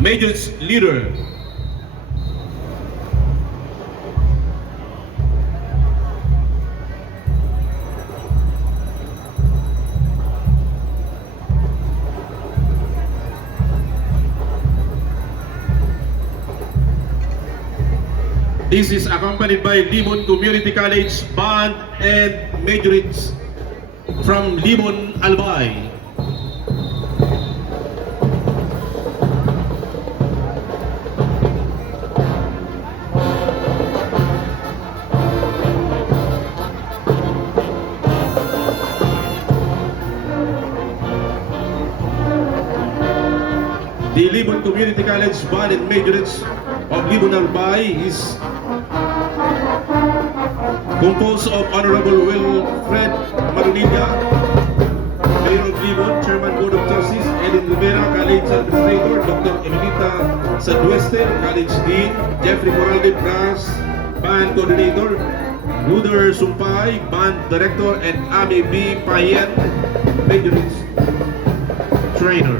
Major's leader. This is accompanied by Limon Community College Band and Majorates from Limon, Albay. The Limon Community College Band and Majorates of Limon, Albay is composed of Honorable Wilfred Maruniga, Mayor of Limon, Chairman Board of Trustees, Elin Rivera, College Administrator, Dr. Emelita Sadwester, College Dean, Jeffrey Moralde, Brass Band Coordinator, Ruder Sumpay, Band Director, and Ami B. Payen, Majorates Trainer.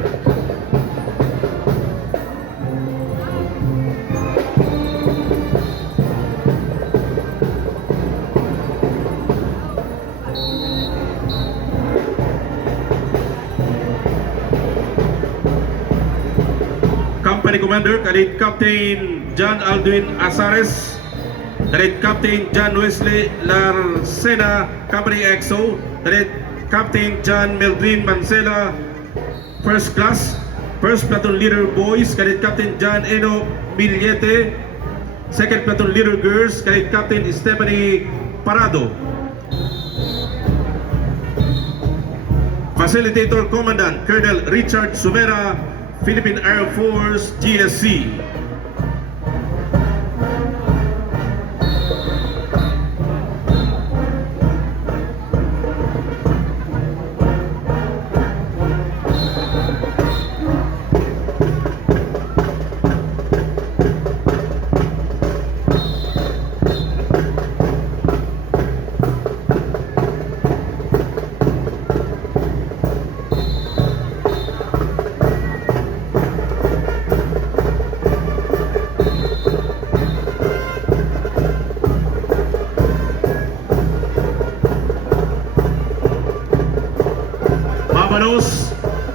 Company Commander, Cadet Captain John Aldwin Azares, Cadet Captain John Wesley Larcena, Company EXO, Cadet Captain John Meldrin Mancela, First Class, First Platoon Leader Boys, Cadet Captain John Eno Millete, Second Platoon Leader Girls, Cadet Captain Stephanie Parado, Facilitator Commandant Colonel Richard Sumera, Philippine Air Force, GSC.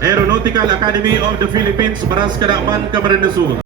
Parade-Aeronautical Academy of the Philippines, Baras Kadaman, Camarines Sur.